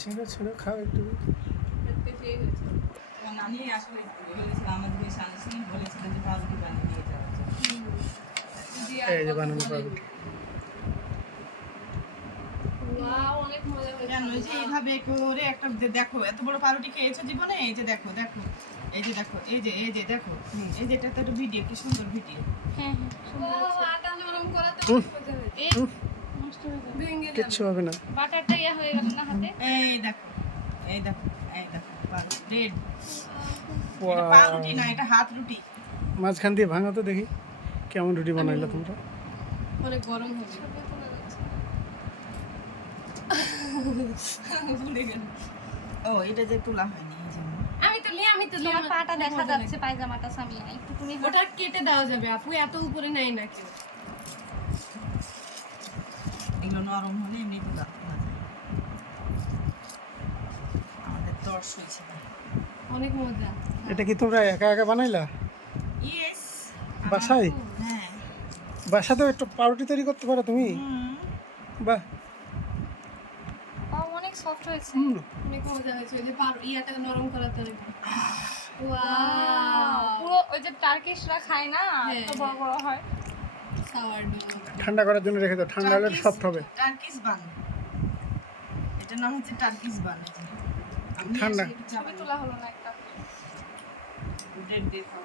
ছেড়ে ছেড়ে খাও একটু। আমি আসলে বলেছিলাম আমাদের সামনে বলেছিলেন যে পাউরুটি বানিয়ে নিয়ে যাওয়ার জন্য। এই যে বানানো পাউরুটি। ওয়াও, অনেক মজা হয়েছে। কেন এই যে এইভাবে করে একটা দেখো এত বড় পাউরুটি খেয়েছো জীবনে? এই যে দেখো দেখো, এই যে দেখো, এই যে দেখো, এই যে এটা তো একটা ভিডিও, কি সুন্দর ভিডিও। হ্যাঁ হ্যাঁ, সুন্দর ও হয়েছে। আটা নরম করাতে উহ। মজা হয়েছে। এ, নষ্ট হয়ে যাবে। ভেঙে যাবে। কিচ্ছু হবে না। বাটারটা ইয়া হয়ে গেল না হাতে। এই দেখো, এই দেখো, এই দেখো পাউরুটি রেড। এটা ওয়াও, পাউরুটি না, এটা হাত রুটি। মাঝখান দিয়ে ভাঙা তো দেখি কেমন রুটি বানাইলা তোমরা। অনেক গরম হবে। ছবি তোলা যাচ্ছে। ভুলে গেল। ও এটা যে তোলা হয়নি এই জন্য। আমি তো তোমার পাটা দেখা যাচ্ছে, পায়জামাটা সামিয়া একটু তুমি ওটা কেটে দেওয়া যাবে আপু, এত উপরে নেয় না কেউ। এগুলো নরম হলে এমনিতে দাঁত খোলা যায়। আমাদের তর্স হয়েছে। অনেক মজা। এটা কি তোমরা একা একা বানাইলা ইয়েস। বাসায়? হ্যাঁ। বাসাতেও একটু পাউরুটি তৈরি করতে পারো তুমি? বাহ। অনেক সফট হয়েছে। অনেক মজা হয়েছে, ওই যে ইয়াটা নরম করাতে হবে। পুরো ওই যে টার্কিশরা খায় না, হ্যাঁ, তো বড় বড় হয়। সাওয়ারডো। ঠান্ডা করার জন্য রেখে দাও, ঠান্ডা হলে সফট হবে। টার্কিশ বান। এটার নাম হচ্ছে টার্কিশ বান। ঠান্ডা। ছবি তোলা হলো না একটা। ব্রেড দিয়ে খাও।